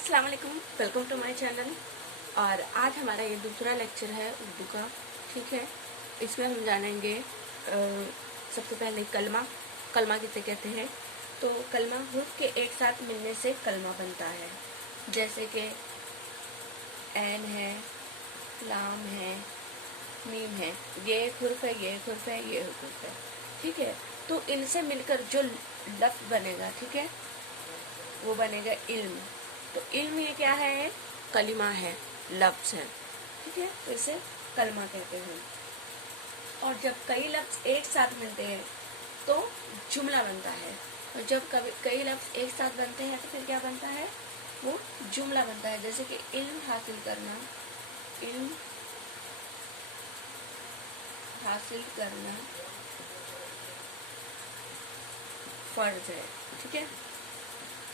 अस्सलाम वालेकुम, welcome to my channel. और आज हमारा ये दूसरा लेक्चर है उर्दू का। ठीक है, इसमें हम जानेंगे सबसे पहले कलमा किसे कहते हैं। तो कलमा हुर्फ के एक साथ मिलने से कलमा बनता है, जैसे कि ऐन है, लाम है, मीम है। ये एक हुर्फ है, ये एक हुर्फ है, ये एक हुर्फ है। ठीक है, तो इनसे मिलकर जो लफ्ज़ बनेगा, ठीक है, वो बनेगा इल्म। तो इल्म ये क्या है? कलिमा है, लफ्ज़ है। ठीक है, तो इसे कलमा कहते हैं। और जब कई लफ्ज़ एक साथ मिलते हैं तो जुमला बनता है। और जब कई लफ्ज़ एक साथ बनते हैं तो फिर क्या बनता है? वो जुमला बनता है। जैसे कि इल्म हासिल करना, इल्म हासिल करना फर्ज है। ठीक है,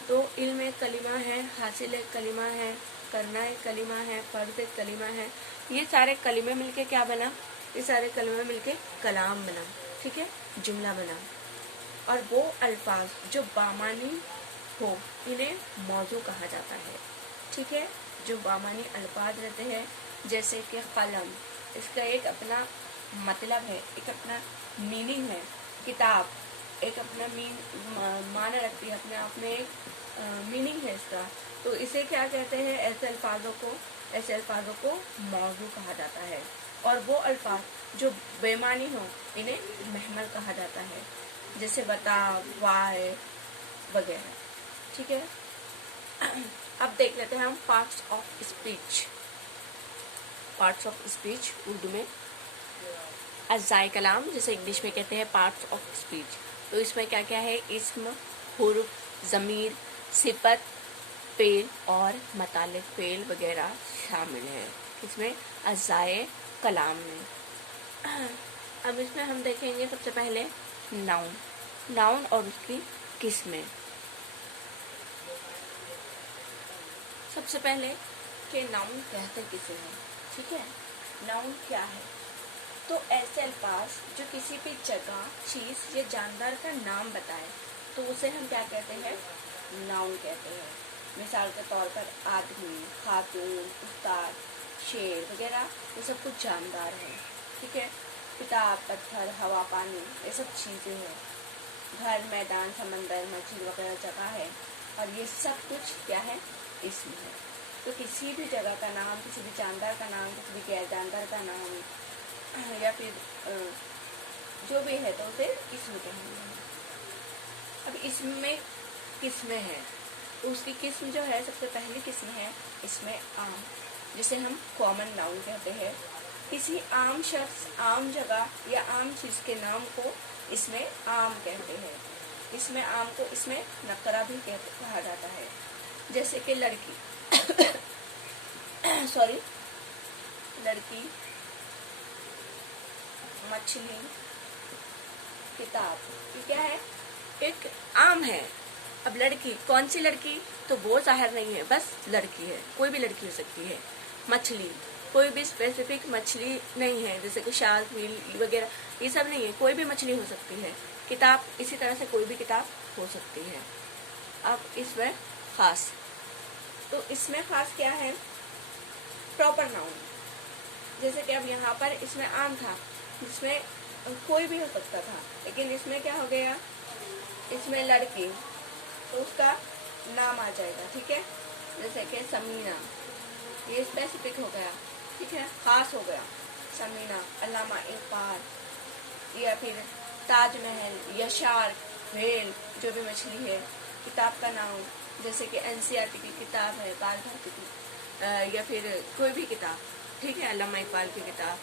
तो इल्म एक कलिमा है, हासिल एक कलिमा है, करना एक कलिमा है, फर्ज एक कलिमा है। ये सारे कलिमे मिलके क्या बना? ये सारे कलिमे मिलके कलाम बना। ठीक है, जुमला बना। और वो अल्फाज जो बामानी हो इन्हें मौजू कहा जाता है। ठीक है, जो बामानी अल्फाज रहते हैं, जैसे कि कलम, इसका एक अपना मतलब है, एक अपना मीनिंग है। किताब एक अपना माना रखती है, अपने आप में एक मीनिंग है इसका। तो इसे क्या कहते हैं? ऐसे अल्फाजों को मौजू कहा जाता है। और वो अल्फाज जो बेमानी हो इन्हें महमल कहा जाता है, जैसे बता, वाय वगैरह। ठीक है, अब देख लेते हैं हम parts of speech. Parts of speech Urdu में अज़ाए कलाम, जैसे इंग्लिश में कहते हैं पार्ट्स ऑफ स्पीच। तो इसमें क्या क्या है? इस्म, हुर्फ, ज़मीर, सिफत, फेल और मुतालिक फेल वगैरह शामिल है इसमें अज़ाए कलाम में। अब इसमें हम देखेंगे सबसे पहले नाउन और उसकी किस्में। सबसे पहले कि नाउन कहते किसे हैं। ठीक है, नाउन क्या है? तो ऐसे अल्फाज जो किसी भी जगह, चीज़ या जानदार का नाम बताए तो उसे हम क्या कहते हैं? नाउन कहते हैं। मिसाल के तौर पर आदमी, खातून, उस्ताद, शेर वगैरह ये सब कुछ जानदार है। ठीक है, किताब, पत्थर, हवा, पानी ये सब चीज़ें हैं। घर, मैदान, समंदर, मस्जिद वगैरह जगह है। और ये सब कुछ क्या है? इसम है। तो किसी भी जगह का नाम, किसी भी जानदार का नाम, किसी भी गैर जानदार का नाम या फिर जो भी है तो उसे किस्म कहेंगे। अब इसमें किस्में हैं, तो उसकी किस्म जो है, सबसे पहली किस्म है इसमें आम, जिसे हम कॉमन नाउन कहते हैं। किसी आम शख्स, आम जगह या आम चीज़ के नाम को इसमें आम कहते हैं। इसमें आम को इसमें नकरा भी कहा जाता है। जैसे कि लड़की लड़की, मछली, किताब, ये क्या है? एक आम है। अब लड़की, कौन सी लड़की? तो वो जाहिर नहीं है, बस लड़की है, कोई भी लड़की हो सकती है। मछली, कोई भी स्पेसिफिक मछली नहीं है, जैसे कि शार्क, व्हेल वगैरह, ये सब नहीं है, कोई भी मछली हो सकती है। किताब, इसी तरह से कोई भी किताब हो सकती है। अब इसमें खास, तो इसमें खास क्या है? Proper noun. जैसे कि अब यहाँ पर इसमें आम था, इसमें कोई भी हो सकता था, लेकिन इसमें क्या हो गया? इसमें लड़की, तो उसका नाम आ जाएगा। ठीक है, जैसे कि समीना, ये स्पेसिफिक हो गया। ठीक है, खास हो गया समीना। अल्लामा इकबाल, या फिर ताजमहल, या शार्क, व्हेल, जो भी मछली है। किताब का नाम, जैसे कि एनसीईआरटी की किताब है, बाल भारती की, या फिर कोई भी किताब। ठीक है, अल्लामा इकबाल की किताब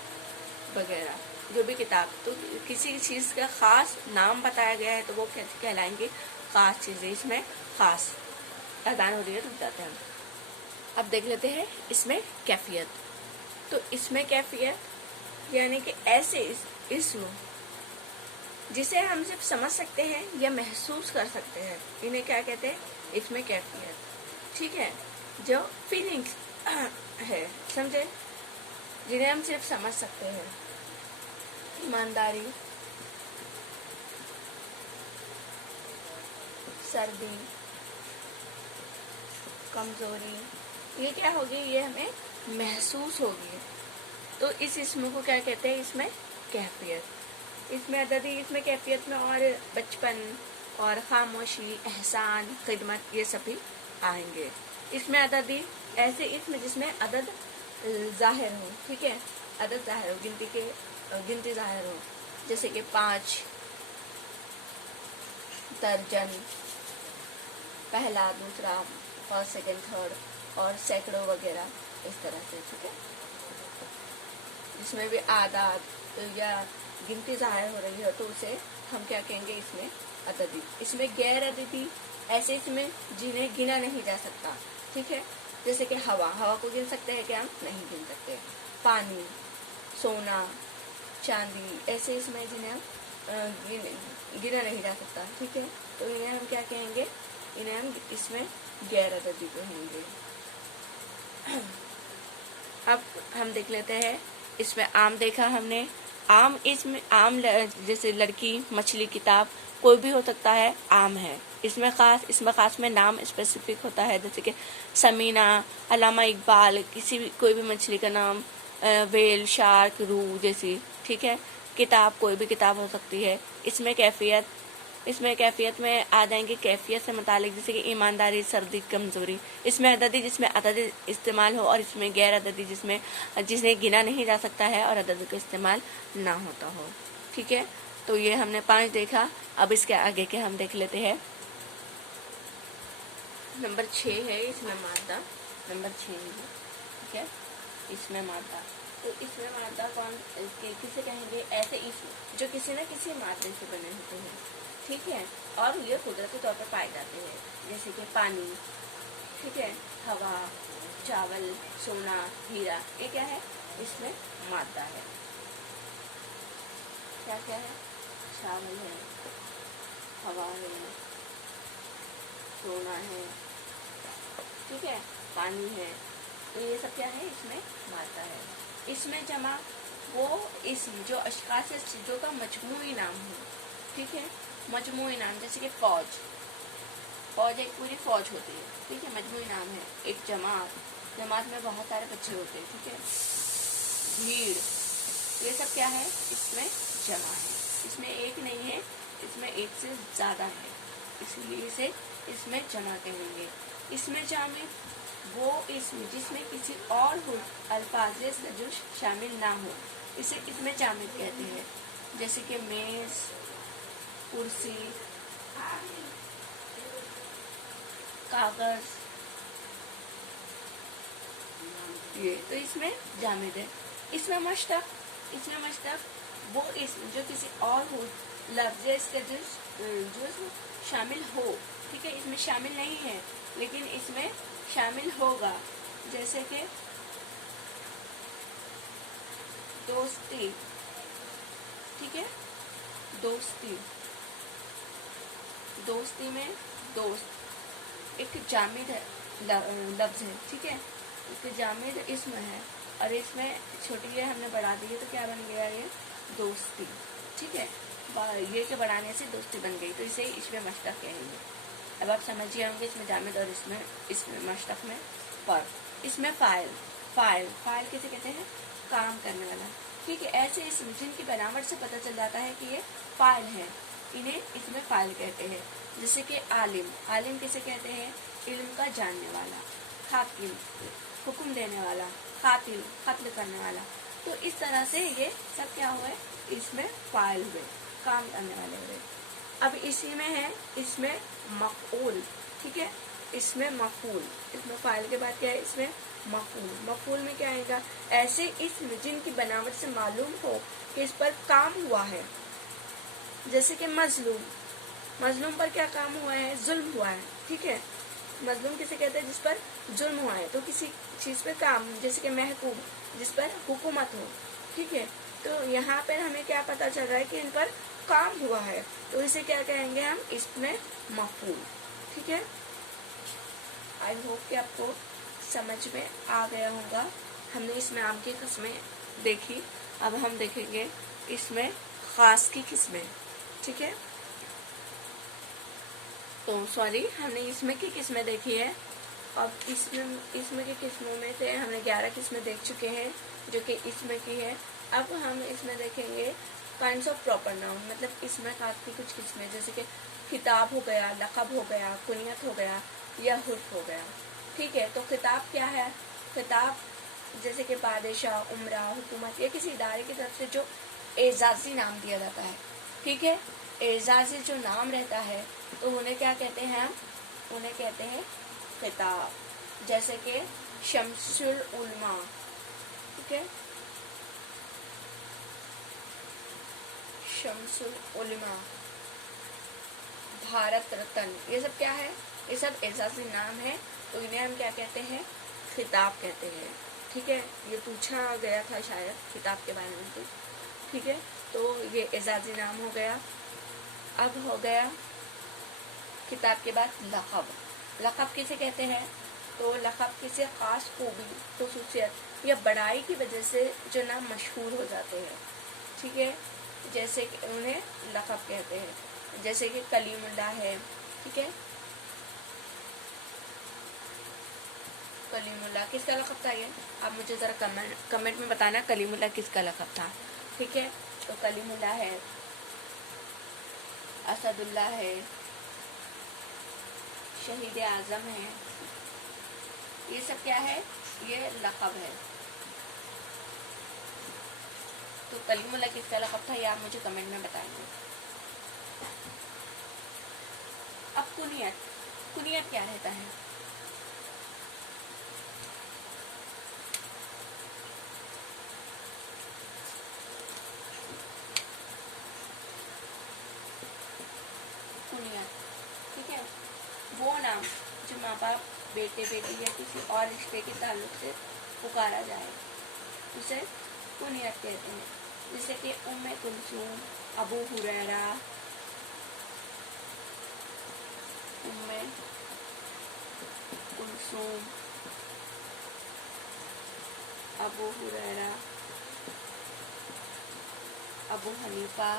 वगैरह, जो भी किताब। तो किसी चीज़ का खास नाम बताया गया है तो वो कहलाएंगे खास चीज़ें। इसमें खास। अजान हो रही है, रुक जाते हैं। अब देख लेते हैं इसमें कैफियत। तो इसमें कैफियत यानी कि ऐसे इसम जिसे हम सिर्फ समझ सकते हैं या महसूस कर सकते हैं, इन्हें क्या कहते हैं? इसमें कैफियत। ठीक है, जो फीलिंग्स है, समझे, जिन्हें हम सिर्फ समझ सकते हैं। ईमानदारी, सर्दी, कमज़ोरी, ये क्या होगी, ये हमें महसूस होगी। तो इस इसम को क्या कहते हैं, इसमें कैफियत। इसमें अददी, इसमें कैफियत में और बचपन और खामोशी, एहसान, खिदमत, ये सभी आएंगे। इसमें अददी ऐसे इसमें जिसमें अदद ज़ाहिर हो, ठीक है, अदद ज़ाहिर हो, गिनती ज़ाहिर हो, जैसे कि 5, दर्जन, पहला, दूसरा, फर्स्ट, सेकंड, थर्ड और सैकड़ों वगैरह, इस तरह से, ठीक है। जिसमें भी आदाद या गिनती ज़ाहिर हो रही हो तो उसे हम क्या कहेंगे, इसमें अददी। इसमें गैर अददी ऐसे इसमें जिन्हें गिना नहीं जा सकता, ठीक है, जैसे कि हवा को गिन सकते हैं क्या, हम नहीं गिन सकते। पानी, सोना, चांदी, ऐसे इसमें जिन्हें हम गिना नहीं जा सकता, ठीक है, तो इन्हें हम क्या कहेंगे, इन्हें हम इसमें गैर अददी कहेंगे। अब हम देख लेते हैं, इसमें आम देखा हमने। आम, इसमें आम जैसे लड़की, मछली, किताब, कोई भी हो सकता है, आम है। इसमें खास में नाम स्पेसिफिक होता है, जैसे कि समीना, अल्लामा इकबाल, कोई भी मछली का नाम, वेल, शार्क, रूह जैसी, ठीक है। किताब, कोई भी किताब हो सकती है। इसमें कैफियत में आ जाएंगे कैफियत से मुतालिक, जैसे कि ईमानदारी, सर्दी, कमज़ोरी। इसमें अददी जिसमें अदद इस्तेमाल हो, और इसमें गैर अददी जिसमें गिना नहीं जा सकता है और अदद का इस्तेमाल ना होता हो, ठीक है। तो ये हमने 5 देखा। अब इसके आगे के हम देख लेते हैं। नंबर 6 है, इसमें मादा, नंबर 6 है, ठीक है, इसमें मादा। तो इसमें मादा किसे कहेंगे, ऐसे इसमें जो किसी न किसी मादे से बने होते हैं, ठीक है, और ये कुदरती तौर पर पाए जाते हैं, जैसे कि पानी, ठीक है, हवा, चावल, सोना, हीरा, ये क्या है, इसमें मादा है। क्या क्या है, चावल है, हवा है, सोना है, ठीक है, पानी है, तो ये सब क्या है, इसमें मादा है। इसमें जमा वो इसम जो अशखास या चीज़ों का मजमूई नाम हो, ठीक है, मजमूई नाम, जैसे कि फौज एक पूरी फौज होती है, ठीक है, मजमूई नाम है। एक जमात में बहुत सारे बच्चे होते हैं, ठीक है। भीड़, ये सब क्या है, इसमें जमा है, इसमें एक नहीं है, इसमें एक से ज़्यादा है, इसलिए इसे इसमें जमा कहेंगे। इसमें जामिद वो इसमें जिसमें किसी और अल्फाज जो शामिल ना हो, इसे इसमें जामिद कहते हैं, जैसे कि मेज़, कुर्सी, कागज, ये तो इसमें जामिद है। इसमें मश्तक वो इसमें जो किसी और लफ्ज़ इसका जो शामिल हो, ठीक है, इसमें शामिल नहीं है लेकिन इसमें शामिल होगा, जैसे कि दोस्ती, ठीक है, दोस्ती में दोस्त एक जामिद है, लफ्ज़ है, ठीक है, एक जामिद इसम है, और इसमें छोटी ये हमने बढ़ा दी है तो क्या बन गया, ये दोस्ती, ठीक है, ये के बढ़ाने से दोस्ती बन गई, तो इसे इसमें मश्तक कहेंगे। अब आप समझिए होंगे इसमें जामिद और इसमें मश्तक में फर्क। इसमें फाइल किसे कहते हैं, काम करने वाला, ठीक है, ऐसे इसम जिनकी बनावट से पता चल जाता है कि ये फाइल है, इन्हें इसमें फाइल कहते हैं। जैसे कि आलिम किसे कहते हैं, इल्म का जानने वाला। हाकिम, हुक्म देने वाला। कातिल, कत्ल करने वाला। तो इस तरह से ये सब क्या हुए, इसमें फाइल हुए, काम करने वाले हुए। अब इसी में है, इसमें मफऊल, ठीक है, इसमें मफूल, इसमें फाइल के बाद क्या है, इसमें मफूल में क्या आएगा, ऐसे इसमें जिनकी बनावट से मालूम हो कि इस पर काम हुआ है, जैसे कि मजलूम पर क्या काम हुआ है, जुल्म हुआ है, ठीक है, मजलूम किसे कहते हैं, जिस पर जुल्म हुआ है, तो किसी चीज़ पर काम, जैसे कि महकूम, जिस पर हुकूमत हो, ठीक है, तो यहाँ पर हमें क्या पता चल रहा है कि इन पर काम हुआ है, तो इसे क्या कहेंगे हम, इसमें मफूल, ठीक है। आई होप कि आपको समझ में आ गया होगा। हमने इसमें आम की किस्में देखी, अब हम देखेंगे इसमें खास की किस्में, ठीक है। तो हमने इसमें की किस्में देखी है, अब इसमें की किस्मों में से हमने 11 किस्में देख चुके हैं जो कि इसमें की है। अब हम इसमें देखेंगे काइंड्स ऑफ प्रॉपर नाउन, मतलब इसमें खास की कुछ किस्में, जैसे कि खिताब हो गया, लक़ब हो गया, कुनियत हो गया या हुर्फ हो गया। ठीक है, तो खिताब क्या है? खिताब जैसे कि बादशाह, उमरा, हुकूमत या किसी इदारे की तरफ से जो एजाज़ी नाम दिया जाता है। ठीक है, एजाज़ी जो नाम रहता है तो उन्हें क्या कहते हैं हम? उन्हें कहते हैं खिताब। जैसे कि शम्सुल उलमा, ठीक है, शम्सुल उलमा, भारत रत्न, ये सब क्या है? ये सब एजाज़ी नाम है, तो इन्हें हम क्या कहते हैं? खिताब कहते हैं। ठीक है, ये पूछा गया था शायद खिताब के बारे में। तो ठीक है, तो ये एजाज़ी नाम हो गया। अब हो गया खिताब के बाद लक़ब। लक़ब किसे कहते हैं? तो लक़ब किसी ख़ास खूबी, ख़ुसूसियत या बड़ाई की वजह से जो नाम मशहूर हो जाते हैं। ठीक है, जैसे कि उन्हें लक़ब कहते हैं। जैसे कि कलीमुल्लाह है। ठीक है, कलीमुल्लाह किसका लक़ब था? ये आप मुझे ज़रा कमेंट में बताना कलीमुल्लाह किसका लक़ब था। ठीक है, तो कलीमुल्लाह है, असदुल्लाह है, शहीद आज़म है, ये सब क्या है? ये लक़ब है। तो कलीमुल्लाह किसका लक़ब था ये आप मुझे कमेंट में बताएंगे। अब कुनियत, कुनियत क्या रहता है? कुनियत, ठीक है, वो नाम जो माँ बाप, बेटे बेटी या किसी और रिश्ते के ताल्लुक से पुकारा जाए उसे कुनियत कहते हैं। जैसे कि उम्मे कुलसूम, अबू हुरैरा, उम्मे कुलसूम, अबू हुरैरा, अबू हनीफा।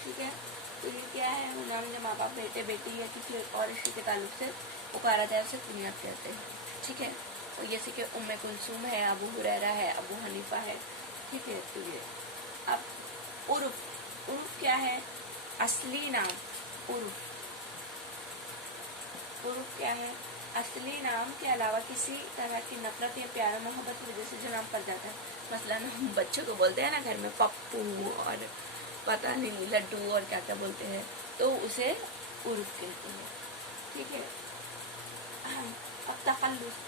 ठीक है, तो ये क्या है? नाम जो माँ बाप, बेटे बेटी या किसी और रिश्ते के ताल्लुक से पुकारा जाए उसे कुनियत कहते हैं। ठीक है, तो जैसे कि उम्मे कुलसूम है, अबू हुरैरा है, अबू हनीफा है। ठीक है, तो ये अब उर्फ, उर्फ क्या है? असली नाम उर्फ। उर्फ क्या है? असली नाम के अलावा किसी तरह की नफरत या प्यार मोहब्बत की वजह से जो नाम पड़ जाता है। मसलन हम बच्चों को बोलते हैं ना घर में पप्पू और पता नहीं लड्डू और क्या क्या बोलते हैं, तो उसे उर्फ कहते हैं। ठीक है, अब तखल्लुस,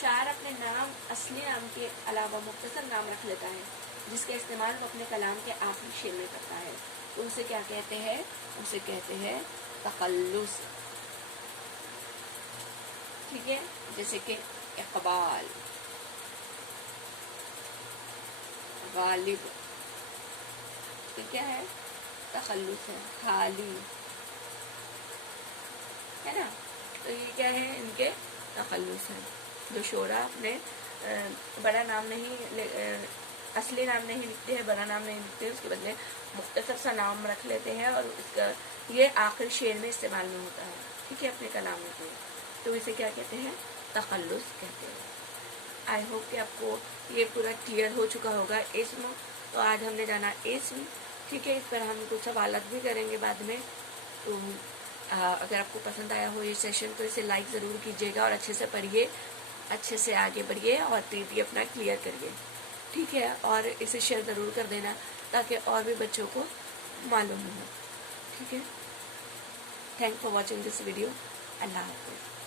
शायर अपने नाम, असली नाम के अलावा मुख्तसर नाम रख लेता है जिसका इस्तेमाल वो अपने कलाम के आखिरी शेर में करता है, तो उसे क्या कहते हैं? उसे कहते हैं तखल्लुस। ठीक है, जैसे कि इकबाल, गालिब, तो क्या है? तखल्लुस है। खाली, है ना, तो ये क्या है? इनके तखल्लुस है। जो शोरा अपने बड़ा नाम नहीं, असली नाम नहीं लिखते हैं, बड़ा नाम नहीं लिखते, उसके बदले मुख्तसर सा नाम रख लेते हैं और इसका ये आखिरी शेर में इस्तेमाल में होता है। ठीक है, अपने कलामों में, तो इसे क्या कहते हैं? तखल्लुस कहते हैं। आई होप कि आपको ये पूरा क्लियर हो चुका होगा इस्म। तो आज हमने जाना इस्म। ठीक है, इस पर हम कुछ सवालात भी करेंगे बाद में। तो अगर आपको पसंद आया हो ये सेशन तो इसे लाइक ज़रूर कीजिएगा और अच्छे से पढ़िए, अच्छे से आगे बढ़िए और पीडी अपना क्लियर करिए। ठीक है, और इसे शेयर ज़रूर कर देना ताकि और भी बच्चों को मालूम हो। ठीक है, thank for watching this video. अल्लाह हाफ़िज़।